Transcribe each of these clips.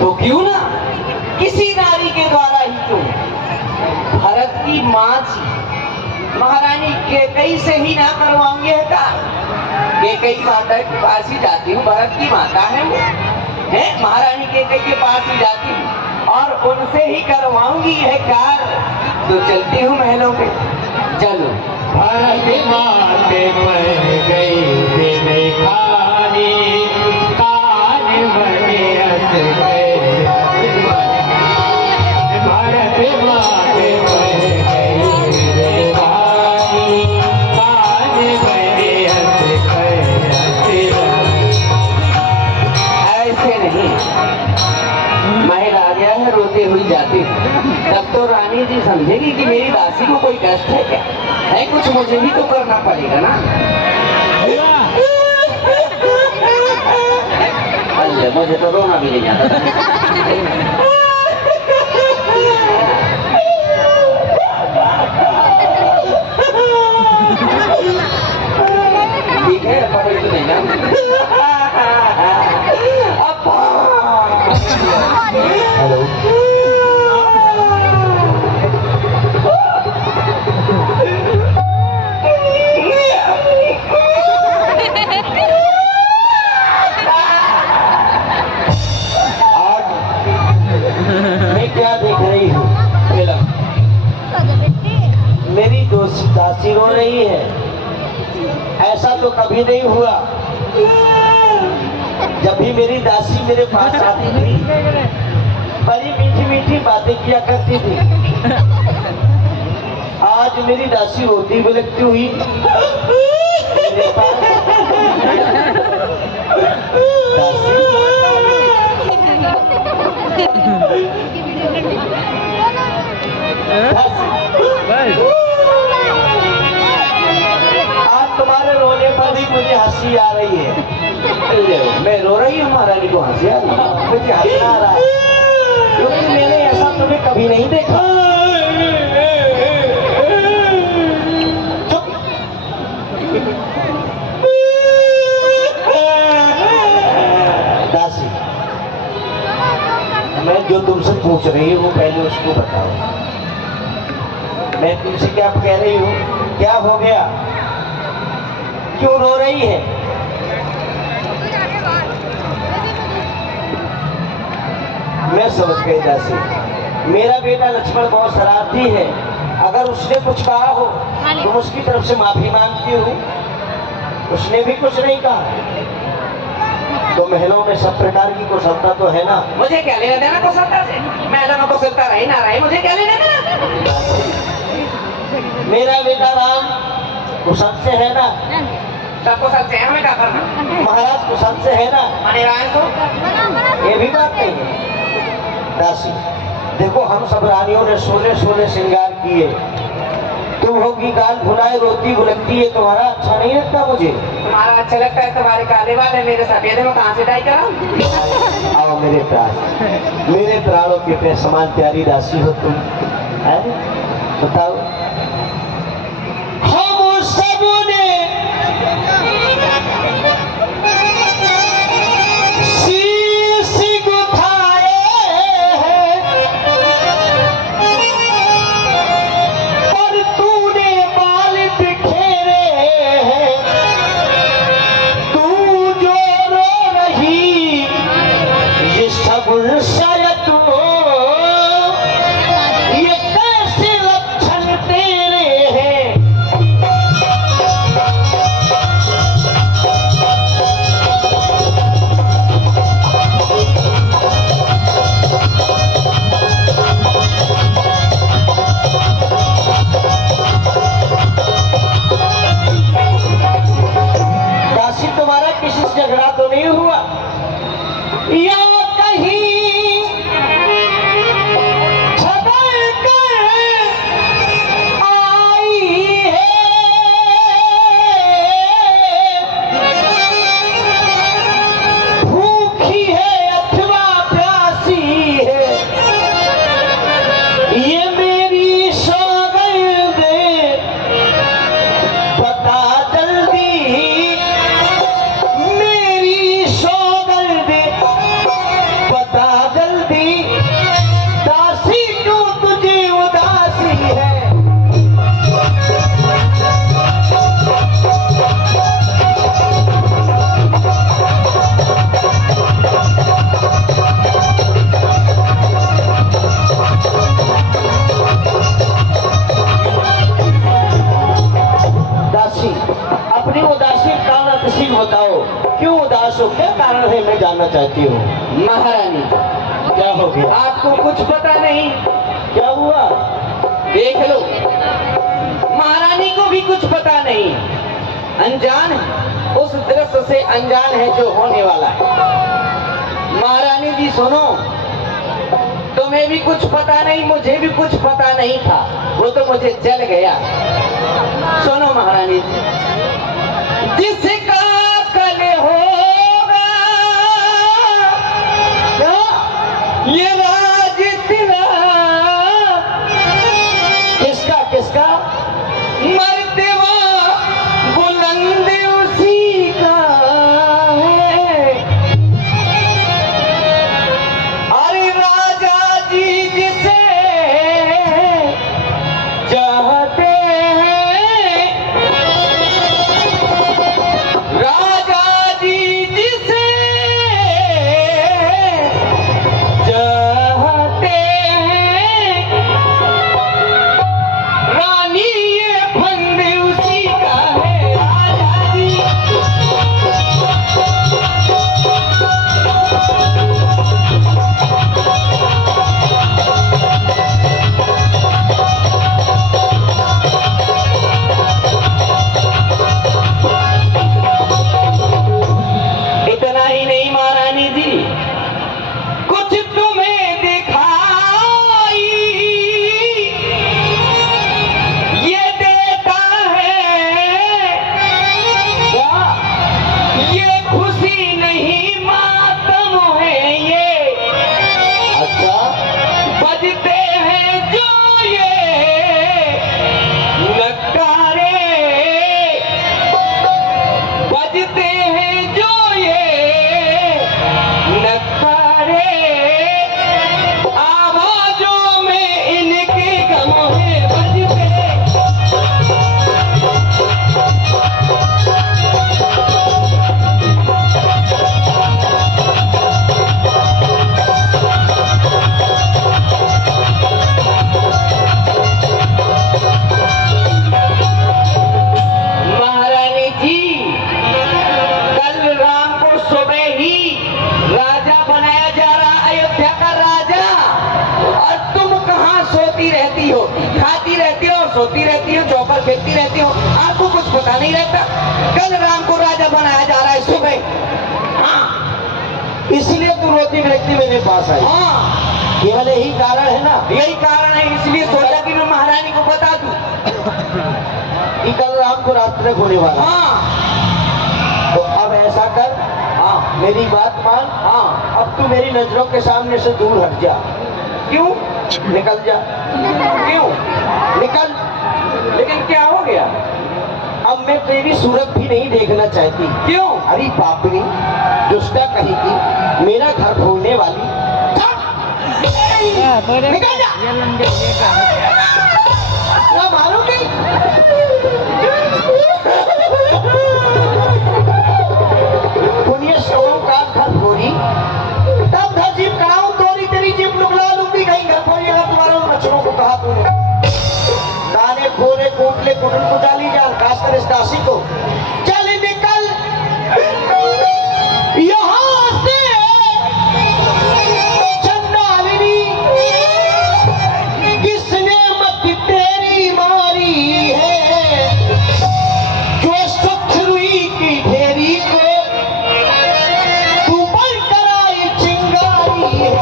तो क्यों ना किसी नारी के द्वारा ही क्यों, भरत की माँ महारानी कैकेयी से ही ना करवाऊंगे का। कैकेयी माता के पास ही जाती हूँ, भरत की माता है वो, है महारानी कैकेयी के पास ही जाती हूँ और उनसे ही करवाऊंगी है कार। तो चलती हूँ महलों पे, चलो। भरत माते पर गई खानी कान बने हंस गए। भरत माते पर गई खानी कान बने हंस गए। ऐसे नहीं, महल आ गया है रोते हुई जाती, तब तो रानी जी समझेगी कि मेरी दासी को कोई कष्ट है क्या है, कुछ मुझे भी तो करना पड़ेगा ना। अरे मुझे तो रोना भी नहीं आता। ठीक है, पढ़े तो नहीं ना। हेलो, क्या देख रही हूँ? मेरी दासी रो रही है, ऐसा तो कभी नहीं हुआ। जब भी मेरी दासी मेरे पास आती थी, बड़ी मीठी मीठी बातें किया करती थी। आज मेरी दासी रोती बिलखती हुई मेरे पास। दासी आज तुम्हारे रोने पर भी मुझे हंसी आ रही है। मैं रो रही हूँ, महारानी को हंसी आ रही है, मुझे हंसी आ रहा है क्योंकि मैंने ऐसा तुम्हें कभी नहीं देखा। दासी, मैं जो तुमसे पूछ रही हूँ पहले उसको बताओ। मैं तुमसे क्या कह रही हूँ? क्या हो गया, क्यों रो रही है? मैं समझ गई दासी, मेरा बेटा लक्ष्मण बहुत शरारती है। अगर उसने कुछ कहा हो तो उसकी तरफ से माफी मांगती हूँ। उसने भी कुछ नहीं कहा तो महलों में सब प्रकार की कुशलता तो है ना। मुझे क्या लेना देना कुशलता से? मैडम को कुशलता रही ना रही, मुझे क्या लेना देना? मेरा बेटा राम कुशल से है ना? सब कुशल से है, हमें क्या करना? महाराज कुशल से है ना? तो ये भी बात नहीं है। दासी देखो, हम सब रानियों ने सोने सोने श्रृंगार किए, तुम होगी गाल भुनाए रोती भुलकती है। तुम्हारा अच्छा नहीं लगता मुझे? तुम्हारा अच्छा लगता है? तुम्हारे काले वाले मेरे सफेद में कहाँ से डाई कराऊं? आओ मेरे प्राण, मेरे प्राणों के समान प्यारी दासी हो तुम, है? बताओ। हम सबने झगड़ा तो नहीं हुआ या कहीं जानना चाहती हो? महारानी क्या हो गया? आपको कुछ पता नहीं? क्या हुआ? देख लो, महारानी को भी कुछ पता नहीं, अनजान है, उस दृश्य से अनजान है जो होने वाला है। महारानी जी सुनो, तुम्हें भी कुछ पता नहीं, मुझे भी कुछ पता नहीं था, वो तो मुझे चल गया। सुनो महारानी जी, जिसका कल होगा ये राज तेरा, किसका किसका? मर्तबा बुलंद उसी का है। अरे राजा जी जिसे चाहते हैं, राजा जी जिसे चाहते हैं, रानी ये फंद उसी का है। राजा जी इतना ही नहीं महारानी जी, कुछ तुम्हें दिखाई ये देता है, ये खुशी नहीं मातम है ये। अच्छा, बजते हैं जो ये नगारे, बजते हैं जो ये नगारे, आवाजों में इनके गम है बजते। महारानी जी, कल राम को सुबह ही राजा बनाया जा रहा, अयोध्या का राजा, और तुम कहाँ सोती रहती हो, खाती रहती हो और सोती रहती हो, चौपर खेलती रहती हो, आपको कुछ पता नहीं रहता? कल राम को राजा बनाया जा रहा है सुबह। हाँ इसलिए तू रोती व्यक्ति मेरे पास आई? हाँ, केवल यही कारण है ना? यही कारण है, इसलिए सोचा कि मैं महारानी को बता दूं। कि कल राम को रात्रि होने वाला। हाँ तो अब ऐसा कर, हाँ मेरी बात मान। हाँ। अब तू मेरी नजरों के सामने से दूर हट जा। क्यों? निकल जा। क्यों? निकल। लेकिन क्या हो गया? अब मैं तेरी सूरत भी नहीं देखना चाहती। क्यों? अरे पापनी, दुष्टा कहीं की, मेरा घर भूलने वाली। निकल जा। ना मारोगे? पुण्य श्रवण का घर भोरी, तब घर जीप कराऊं तोरी, तेरी जीप लुकला लूंगी, कहीं घर भोरिएगा तुम्हारे उन बच्चों को कहा तूने। दाने खोरे कोटले कुटुन को डाली जान, खासकर इस दासी को। चल निकल यहाँ से चंडालिनी, किसने मत तेरी मारी है, जो स्वच्छ रुई की ढेरी को तू पर कराई चिंगारी है।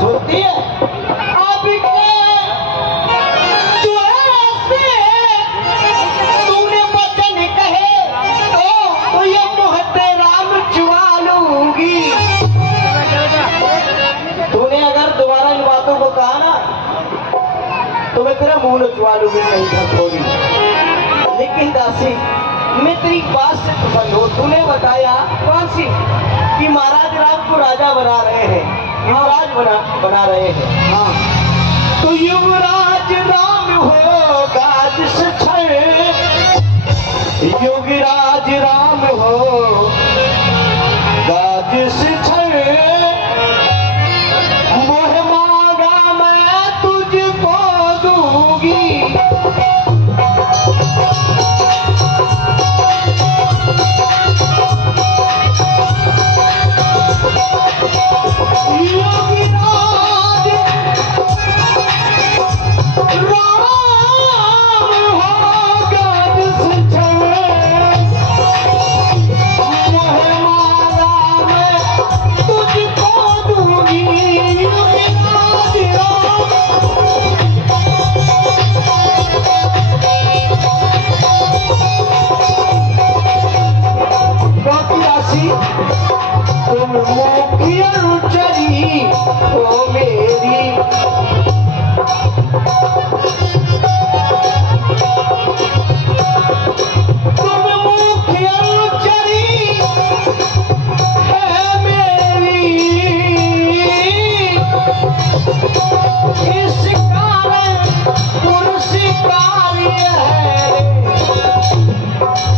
सुनती है? अब जो ऐसे तूने वचन कहे तो ये मुहत राम चुरा लूंगी। तूने अगर दोबारा इन बातों को कहा ना तो मैं तेरा मुंह नचवा लूंगी, नहीं घर छोड़ी। लेकिन दासी, मैं तेरी बात से प्रसन्न हूँ। तूने बताया कौन सी? कि महाराज राम को राजा बना रहे हैं, युवराज बना रहे हैं। हाँ, तो युवराज राम होगा जिस क्षण योगीराज राम हो गाज से छड़े मोह मांगा मैं तुझको दूंगी। तुम मुखिया चली हो मेरी तुम मुखिया चली है मेरी इस कारण पुरस्कार है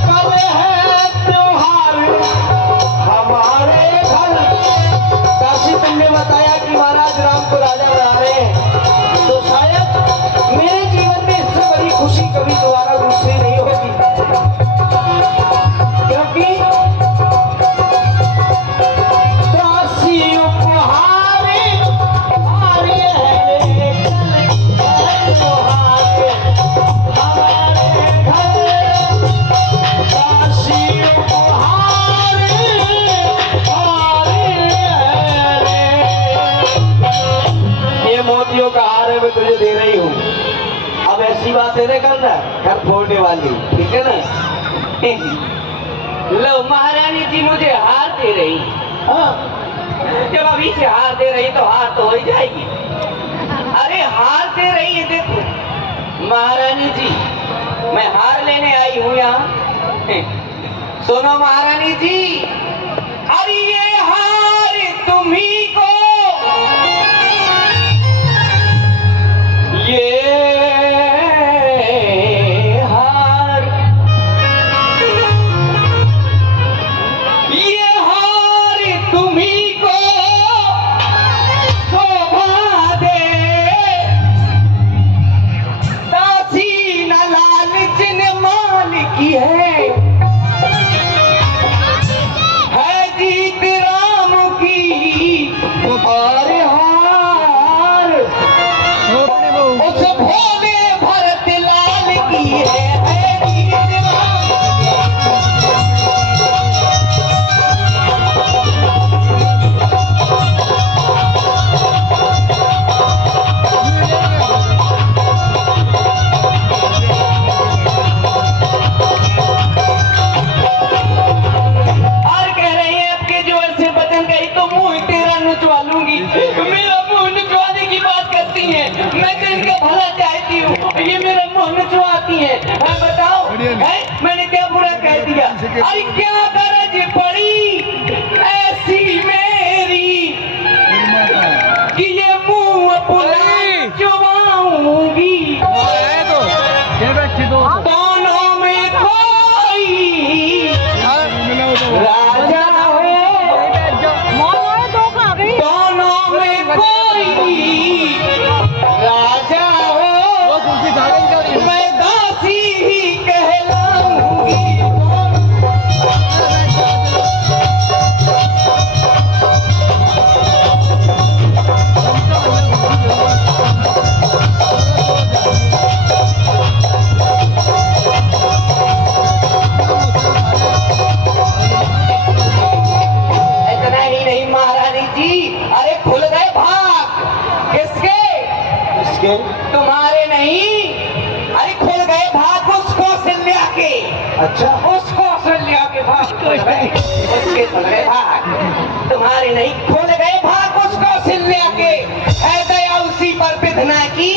कब है त्योहार हमारे घर। काशी तुमने बताया कि महाराज राम को राजा बना रहे हैं, तो शायद मेरे जीवन में इससे बड़ी खुशी कभी दोबारा दूसरी नहीं होगी, क्योंकि काशी उपहार हमारे हैं त्योहार हमारे घर। काशी उपहार ये मोतियों का हार है, मैं तुझे दे रही हूँ। अब ऐसी बात है ना करना घर फोड़ने वाली, ठीक है ना? लो महारानी जी मुझे हार दे रही। हाँ जब अभी से हार दे रही तो हार तो हो ही जाएगी। अरे हार दे रही है, देखो महारानी जी मैं हार लेने आई हूँ यहाँ। सुनो महारानी जी, अरे ये हार तुम्ही को ये हार तुम्ही को शोभा दे दासी न लालच न माल की है जीत राम की और हार उस भोले भरत लाल की है जीत राम। मेरा मुंह नुचवाने की बात करती हैं, मैं तो इनका भला चाहती हूँ, ये मेरा मुंह नुचवाती हैं। हाँ बताओ है मैंने क्या बुरा कह दिया? अरे क्या गरज पड़ी ऐसी मेरी कि ये मुंह अपना चुवाऊंगी। दोनों में कोई राजा राजा हो मैं दासी ही कहलाऊंगी। इतना ही नहीं महारानी जी, अरे खुल गए भाग। किसके? तुम्हारे नहीं, अरे खुल गए भाग उसको कौशल्या के। अच्छा उसको कौशल्या के भाग खुल गए, उसके खुल गए भाग, तुम्हारे नहीं खुल गए भाग उसको कौशल्या के। है दया उसी पर विधना की,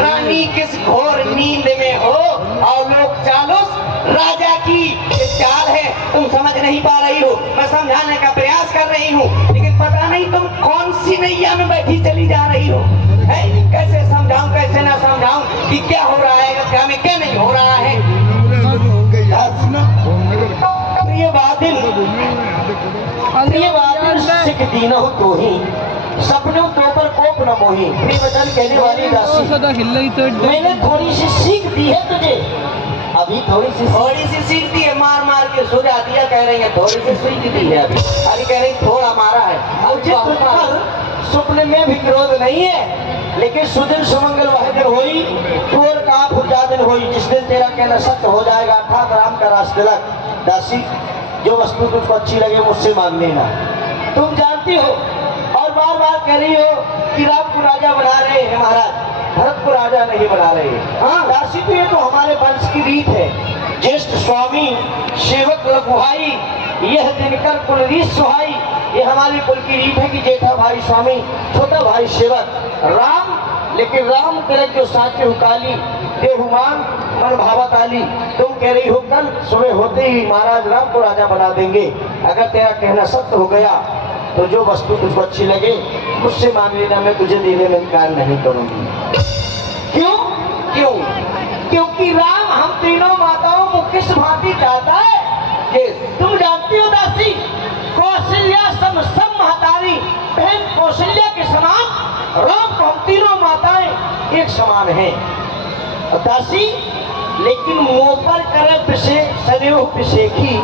रानी किस घोर नींद में हो और लोग चालुस राजा की ये चाल है। तुम समझ नहीं पा रही हो, मैं समझाने का प्रयास कर रही हूँ, लेकिन पता नहीं तुम कौन सी नैया में बैठी चली जा रही हो। है कैसे समझाऊं कैसे ना समझाऊं कि क्या हो रहा है, क्या में क्या नहीं हो रहा है। बादिल सिख दीनो तो ही सपने तो पर कोप न मोही। प्रिय वचन कहने वाली दासी, मैंने थोड़ी सी सीख दी है तुझे, अभी थोड़ी सी सीख दी है, मार मार के सो जाती है। कह रही है थोड़ी सी सीख दी है, अभी कह रही थोड़ा मारा है। मुझे तुझ पर सपने में भी क्रोध नहीं है, लेकिन सुदिन सुमंगल वह दिन होई, तोर का फुटा दिन होई, जिस दिन तेरा कहना सत्य हो जाएगा। अर्थात राम का रास तिलक। दासी, जो वस्तु तुझको अच्छी लगे मुझसे मांग लेना। तुम जानती हो और बार बार कह रही हो कि राम को राजा बना रहे हैं महाराज, भरत को राजा नहीं बना रहे। हाँ दासी, तो ये तो हमारे वंश की रीत है। ज्येष्ठ स्वामी सेवक लघुहाई, यह दिनकर कुल रीत सुहाई। ये हमारी कुल की रीत है कि जेठा भाई स्वामी, छोटा भाई सेवक। राम, लेकिन राम तिलक जो साचे हुकाली, देहुमान मन भावताली। तुम कह रही हो कल सुबह होते ही महाराज राम को राजा बना देंगे। अगर तेरा कहना सत्य हो गया तो जो वस्तु तुझको अच्छी लगे मुझसे मांग लेना, मैं तुझे देने में इनकार नहीं करूंगी। क्यों? क्यों? क्योंकि राम हम तीनों माताओं को किस भांति चाहता है कि तुम जानती हो दासी, कौशल्या सब महतारी बहन कौशल्या के समान राम को हम तीनों माताएं एक समान हैं। दासी, लेकिन मुंह पर करे पिसे सदैव पिसेखी।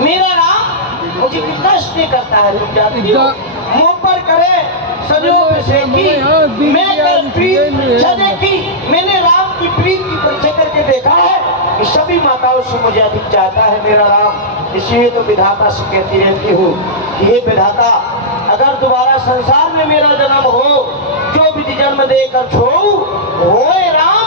मेरा राम मुझे कितना स्नेह करता है, तुम जानती हो। मुंह पर करे सदैव पिसेखी, मैं कर प्रीत देखी। मैंने राम की प्रीत की परीक्षा करके देखा है कि सभी माताओं से मुझे अधिक चाहता है मेरा राम। इसलिए तो विधाता से कहती रहती हूँ कि हे विधाता, अगर दोबारा संसार में मेरा जन्म हो, जो विधि जन्म देकर छोड़ू होए राम।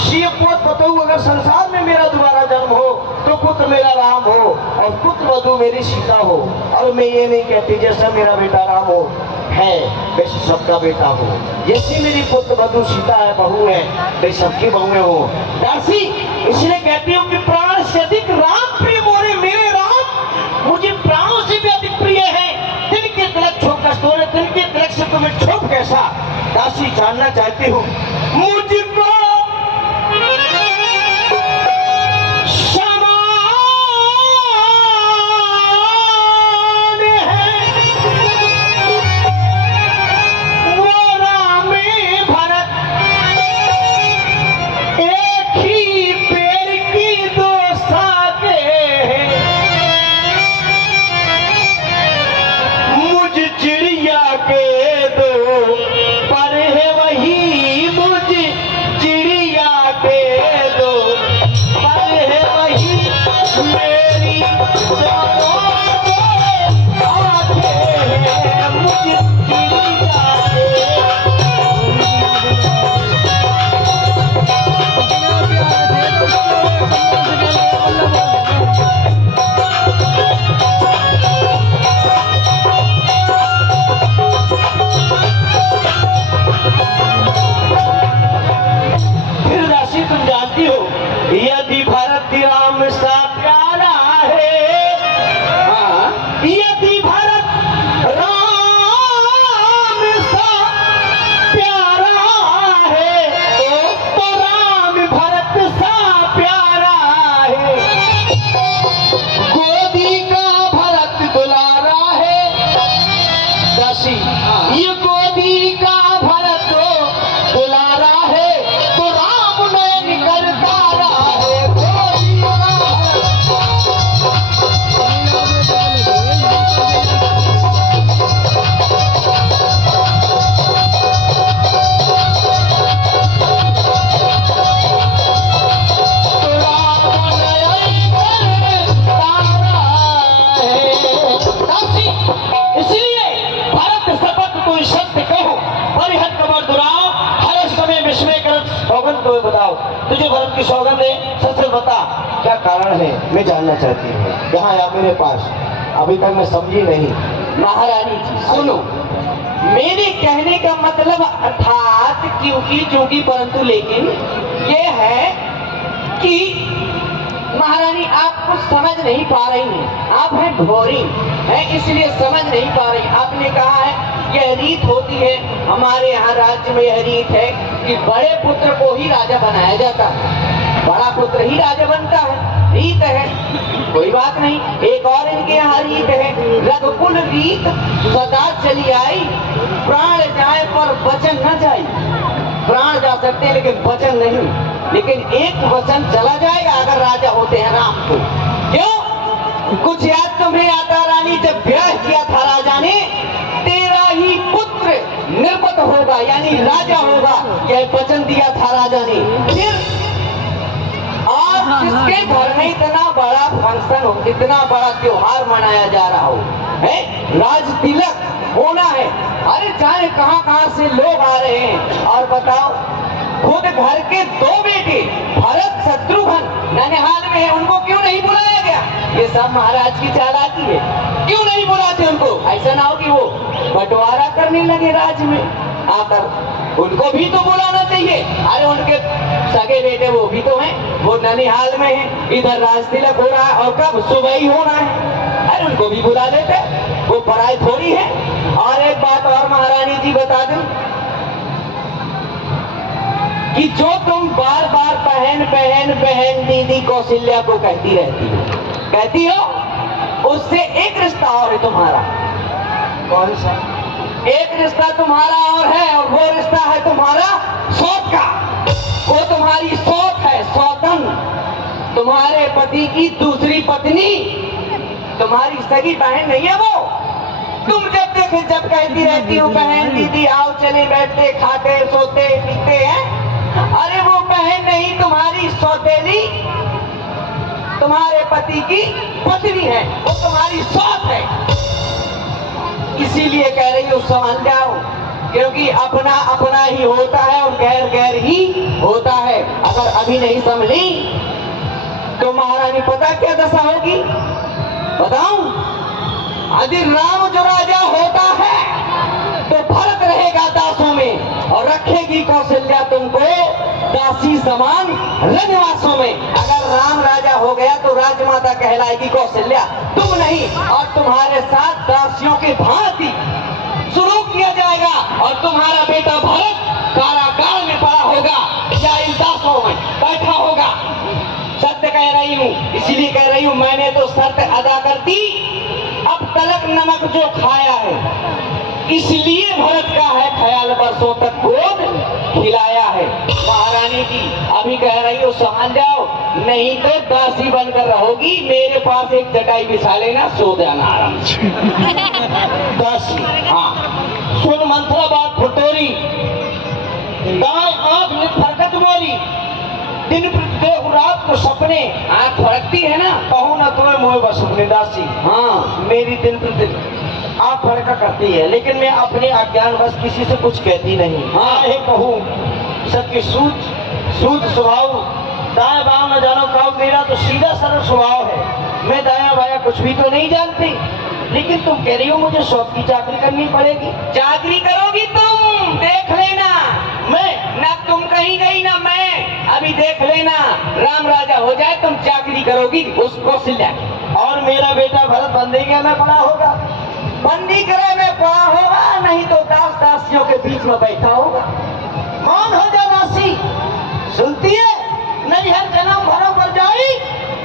शिव पुत्र बताऊं, अगर संसार में मेरा दोबारा जन्म हो तो पुत्र मेरा राम हो और पुत्र वधु मेरी सीता हो। और मैं ये नहीं कहती जैसा मेरा बेटा राम हो है वैसे सबका बेटा हो, जैसी मेरी पुत्र वधु सीता है, बहू है, वे सबकी बहुएं हो। दासी, इसलिए कहती हूँ कि प्राण से अधिक राम प्रिय मोरे मेरे राम, मुझे प्राणों से भी अधिक प्रिय है। दिल के तिलक छोप का स्टोर, दिल के तिलक से तुम्हें छोप कैसा। दासी, जानना चाहती हूँ मुझको बताओ, तुझे भरत की सौगंध है, सच बता क्या कारण है, मैं जानना चाहती हूँ। यहाँ या मेरे पास, अभी तक मैं समझी नहीं। महारानी जी सुनो, मेरे कहने का मतलब अर्थात क्योंकि जोगी परंतु लेकिन ये है कि महारानी आप कुछ समझ नहीं पा रही हैं, आप हैं घोरी हैं, इसलिए समझ नहीं पा रही। आपने कहा है यह रीत होती है, हमारे यहाँ राज्य में यह रीत है कि बड़े पुत्र को ही राजा बनाया जाता है, बड़ा पुत्र ही राजा बनता है, रीत है। कोई बात नहीं। एक और इनके यहाँ रीत है, रघुकुल रीत सदा चली आई, प्राण जाए पर वचन न जाए। प्राण जा सकते हैं लेकिन वचन नहीं। लेकिन एक वचन चला जाएगा अगर राजा होते हैं राम को। क्यों? कुछ याद तुम्हें आता रानी, जब ब्याह किया था राजा ने, तेरा ही पुत्र निर्पत होगा यानी राजा होगा, यह वचन दिया था राजा ने। फिर आज जिसके घर में इतना बड़ा फंक्शन हो, इतना बड़ा त्योहार मनाया जा रहा हो, है राज तिलक होना है, अरे जाने कहां से लोग आ रहे हैं। और बताओ, खुद घर के दो बेटे भरत शत्रुघ्न ननिहाल में है, उनको क्यों नहीं बुलाया गया? ये सब महाराज की चालाकी है। क्यों नहीं बुलाते उनको? ऐसा ना हो कि वो बंटवारा करने लगे राज्य में आकर, उनको भी तो बुलाना चाहिए। अरे उनके सगे बेटे वो भी तो हैं, वो ननिहाल में हैं, इधर राज तिलक हो रहा है और कब सुबह ही होना है। अरे उनको भी बुला लेते, वो पराई थोड़ी है। और एक बात और महारानी जी बता दूं कि जो तुम बार बार बहन बहन बहन दीदी कौशल्या को कहती रहती हो, उससे एक रिश्ता और है तुम्हारा। कौन सा? एक रिश्ता तुम्हारा और है, और वो रिश्ता है तुम्हारा सौत का। वो तुम्हारी सौत है, सौतन, तुम्हारे पति की दूसरी पत्नी, तुम्हारी सगी बहन नहीं है वो। तुम जब देखे जब कहती रहती हो बहन दीदी आओ चले बैठते खाते सोते पीते हैं, अरे वो बहन नहीं, तुम्हारी सौतेली तुम्हारे पति की पत्नी है, वो तुम्हारी सौत है। इसीलिए कह रही हूँ समझ जाओ, क्योंकि अपना अपना ही होता है और गैर गैर ही होता है। अगर अभी नहीं समझी तो महारानी पता क्या दशा होगी बताऊं? यदि राम जो राजा होता है तो भरत रहेगा दासों में और रखेगी कौशल्या तुमको दासी समान रजवासों में। अगर राम राजा हो गया तो राजमाता कहलाएगी कौशल्या, तुम नहीं। और तुम्हारे साथ दासियों की भांति सुलूक किया जाएगा और तुम्हारा बेटा भरत कारागार में पड़ा होगा या इन दासों में बैठा होगा। सत्य कह रही हूँ, इसीलिए कह रही हूँ, मैंने तो शर्त अदा कर दी। अब तलक नमक जो खाया है इसलिए भरत का है ख्याल, बरसों तक गोद खिलाया है। महारानी जी अभी कह रही हो समझ जाओ, नहीं तो दासी बनकर रहोगी। मेरे पास एक चटाई बिछा लेना, सो जाना आराम से। दासी? हाँ सुन मंत्रा बात फुटोरी, दाएं आंख में फरकत बोली, दिन देखो रात को सपने। आँख फड़कती है ना, कहूँ ना तुम्हें मोह बस अपनी दासी। हाँ मेरी दिन प्रतिदिन आँख फड़का करती है, लेकिन मैं अपने अज्ञान बस किसी से कुछ कहती नहीं। हाँ है कहूँ सबकी सूझ स्वभाव, दाएं बाएं न जानो कब, मेरा तो सीधा सरल स्वभाव है। मैं दाया बाया कुछ भी तो नहीं जानती, लेकिन तुम कह रही हो मुझे शौक की चाकरी करनी पड़ेगी। चाकरी करोगी तुम, देख लेना। मैं ना तुम कहीं गई ना मैं, अभी देख लेना। राम राजा हो जाए तुम चाकरी करोगी उस कौशल्या की। और मेरा बेटा भरत बंदेगे में पड़ा होगा, बंदी करे में पड़ा होगा, नहीं तो दास दासियों के बीच में बैठा होगा। कौन हो जा दासी? सुनती है नहीं हर जन्म भरों पर जाई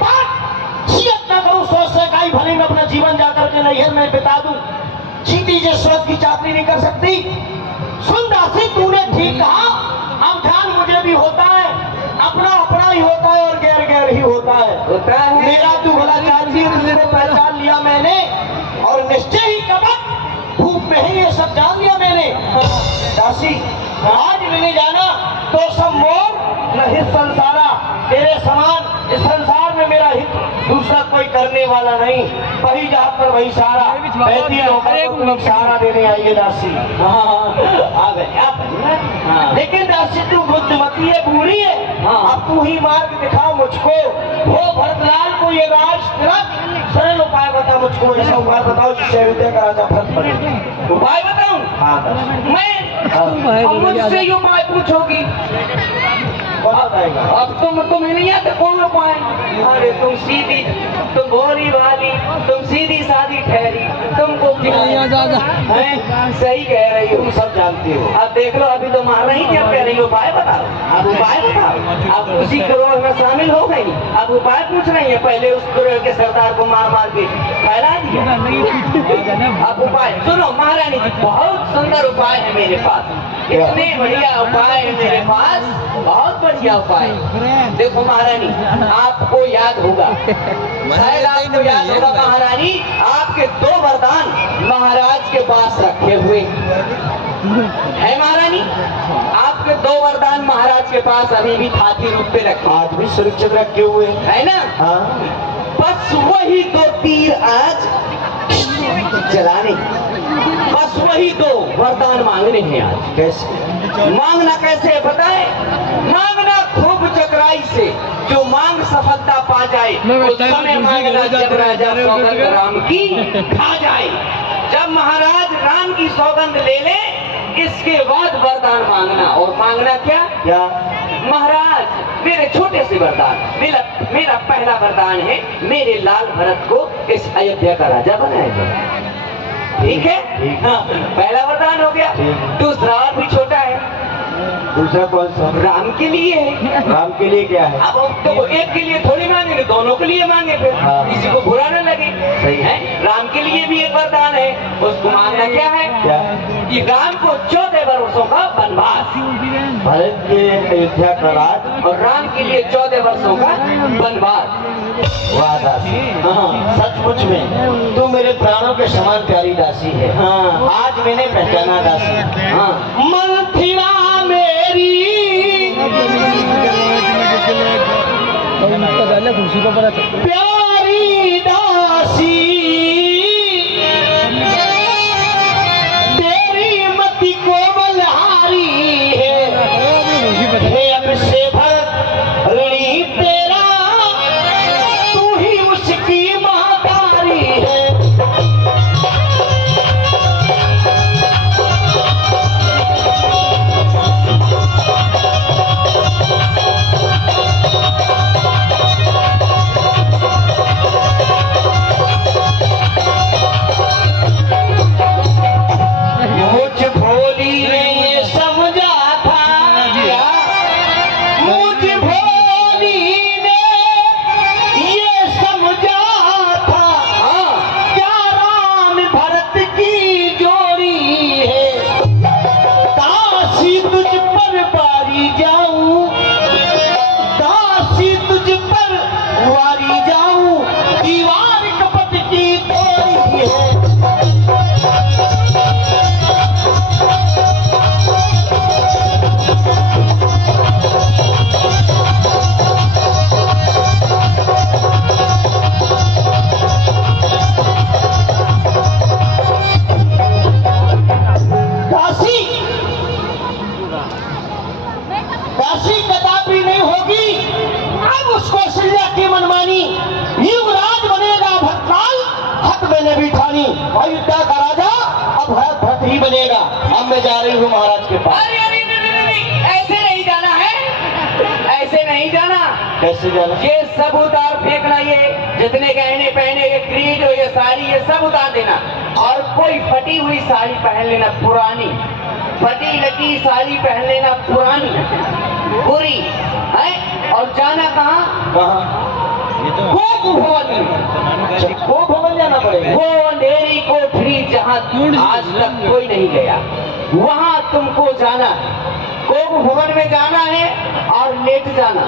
बात सियत न करूं, सोच से काई भले में अपना जीवन जाकर के नैहर में बिता दूं, जीती जे सोच की चाकरी नहीं कर सकती। सुन दासी तूने ठीक कहा, अब ध्यान मुझे भी होता है, अपना अपना ही होता है और गैर गैर ही होता है। मेरा तू भला चाहती है, तुझे पहचान लिया मैंने और निश्चय ही कपट धूप में ही ये सब जान लिया मैंने। दासी आज मैंने जाना तो सब मोर न हित संसारा, तेरे समान इस संसार में मेरा हित दूसरा कोई करने वाला नहीं। वही जहाँ पर वही सारा बहती है, सहारा देने आई है दासी। आ गए। लेकिन दासी तू बुद्धिमती है, बूढ़ी है, अब तू ही मार्ग दिखा मुझको। हो भरतलाल को ये राज तेरा सरल उपाय बता मुझको, ऐसा उपाय बताओ जिससे अयोध्या का राजा भरत बने। उपाय बताऊं? हाँ दासी। मैं अब मुझसे ये उपाय पूछोगी, कौन बताएगा? अब तुम्हें नहीं आता कौन उपाय? अरे तुम सीधी, तुम भोली वाली, तुम सीधी सादी ठहरी, तुमको क्या है? सही कह रही हो, तुम सब जानती हो। अब देख लो, अभी तो मार रही थी, अब कह रही उपाय बताओ। अब उपाय बताओ, अब उसी करोड़ में शामिल हो गई, अब उपाय पूछ रही है। पहले उस करोड़ के सरदार को मार मार के फैला दिया। अब उपाय सुनो महारानी जी, बहुत सुंदर उपाय है मेरे पास, इतने बढ़िया उपाय है मेरे पास, बहुत बढ़िया उपाय। देखो महारानी, आपको याद होगा, शायद आपको याद होगा महारानी, आपके 2 वरदान महाराज के पास रखे हुए है महारानी। आपके 2 वरदान महाराज के पास अभी भी हाथी रूप पे रखे, आज भी सुरक्षित रखे हुए है ना। हाँ, बस वही 2 तीर आज चलाने, बस वही 2 वरदान मांगने हैं आज। कैसे मांगना कैसे है पता है? मांगना खूब चतुराई से, जो मांग सफलता पा जाए उस समय मांगना जब राजा सौगंध राम की खा जाए। जब महाराज राम की सौगंध ले ले, इसके बाद वरदान मांगना। और मांगना क्या? क्या? महाराज मेरे छोटे से वरदान, मेरा पहला वरदान है, मेरे लाल भरत को इस अयोध्या का राजा बनाया जाए। ठीक है, हाँ, पहला वरदान हो गया। दूसरा और भी छोटा है। दूसरा कौन सा? राम के लिए है। राम के लिए क्या है? अब तो एक के लिए थोड़ी मांगे, दोनों के लिए मांगे, फिर हाँ। किसी को बुरा न लगे। सही है। राम के लिए भी एक वरदान है, उसको मांगना क्या है? क्या? कि राम को 14 वर्षों का वनवास, भरत के अयोध्या का राज और राम के लिए 14 वर्षों का वनवास। वाह दासी, हाँ, सचमुच में तू मेरे प्राणों के समान प्यारी दासी है। हाँ, आज मैंने पहचाना दासी। हाँ। मंथिरा मेरी प्यारी दासी, तेरी मति को बलहारी है। अब से भरत ऋणी तेरा, तू ही उसकी महतारी है। मुझ भोली ने ये समझा था, मुझ भोली ने ये समझा था, क्या राम भरत की जोड़ी है। दासी तुझ पर बारी जाऊं, दासी तुझ पर वारी जाऊं, दीवार कपट की तोड़ी है। दासी, दासी कदापि नहीं होगी। अब उस कौशल्या की मनमानी, युवराज बनेगा भरतलाल, हक मैंने भी ठानी। अयोध्या का राजा अब भरत ही बनेगा। अब मैं जा रही हूँ महाराज के पास। अरे अरे ऐसे नहीं जाना है, ऐसे नहीं जाना। कैसे जाना? ये सब उतार फेंकना, ये जितने गहने पहने, ये क्रीज और ये साड़ी, ये सब उतार देना। और कोई फटी हुई साड़ी पहन लेना, पुरानी फटी लगी साड़ी पहन लेना, पुरानी बुरी है। और जाना कहाँ? कहाँ? गोप भवन। गोप भवन जाना पड़ेगा। वो अंधेरी कोठरी जहाँ आज तक कोई नहीं गया, वहाँ तुमको जाना है। गोप भवन में जाना है और लेट जाना।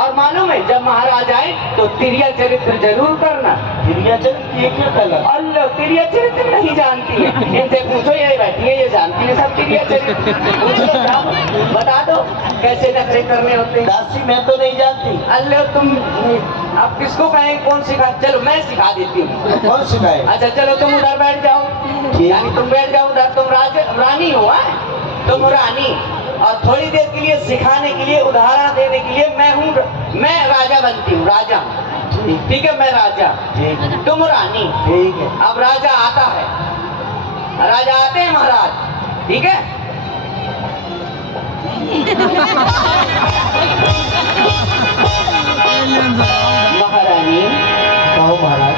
और मालूम है, जब महाराज आए तो तिरिया चरित्र जरूर करना। तिरिया चरित्र ये क्या कहला? अल्लाह, तिरिया चरित्र नहीं जानती है? इनसे पूछो, ये बैठी है, ये जानती है सब तिरिया चरित्र। पूछो, जाओ, बता दो कैसे नखरे करने होते हैं। दासी मैं तो नहीं जानती। अल्लाह, तुम अब किसको कहें, कौन सिखा? चलो मैं सिखा देती हूँ। कौन सिखाए? अच्छा चलो, तुम उधर बैठ जाओ, यानी तुम बैठ जाओ उधर, तुम रानी हो, तुम रानी। और थोड़ी देर के लिए सिखाने के लिए, उदाहरण देने के लिए मैं राजा बनती हूँ, राजा। ठीक है, मैं राजा, तुम रानी। ठीक है। अब राजा आता है, राजा आते हैं महाराज, ठीक है। महारानी, कहो महाराज।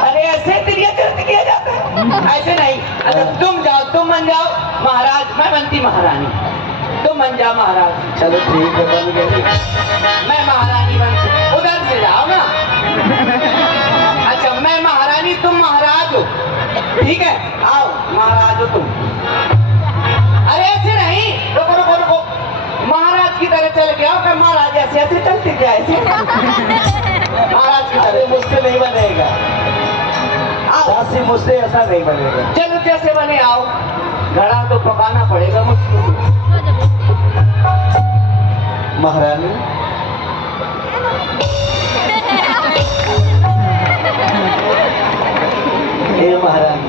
अरे ऐसे तिरछा किया जाता है? ऐसे नहीं। अच्छा तुम जाओ, तुम बन जाओ महाराज, मैं बनती महारानी। तुम बन जाओ महाराज। चलो ठीक है, बन गई। मैं महारानी बन, उधर से जाओ ना। अच्छा मैं महारानी, तुम महाराज हो, ठीक है? आओ महाराज हो तुम। अरे ऐसे नहीं, रुको रुको रुको, महाराज की तरह चल के आओ। महाराज ऐसे ऐसे चलते क्या ऐसे? महाराज की अरे तरह। मुझसे नहीं बनेगा, दासी मुझसे ऐसा नहीं बनेगा। चलो जैसे बने आओ, घड़ा तो पकाना पड़ेगा मुझको। महारानी हे महारानी,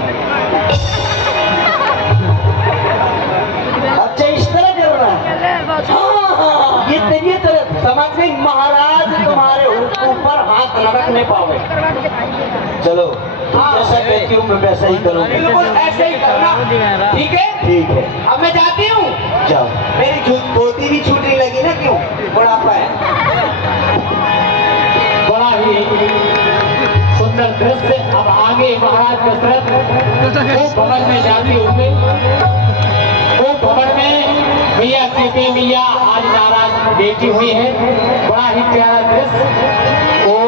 अच्छा इस तरह करना है। हाँ, ये तरह समझ गई? महाराज तुम्हारे ऊपर हाथ न रखने पावे। चलो हाँ, जैसा कहती हूँ मैं वैसा ही करूँगी। बिल्कुल ऐसे ही करना, ठीक है? ठीक है, अब मैं जाती हूँ। जाओ। मेरी धोती भी छूटने लगी ना, क्यों? बुढ़ापा है। बड़ा ही सुंदर दृश्य। अब आगे महाराज दशरथ वो भवन में जाते हुए, वो भवन में मैया सीते मैया आज नाराज बैठी हुई है। बड़ा ही प्यारा दृश्य। वो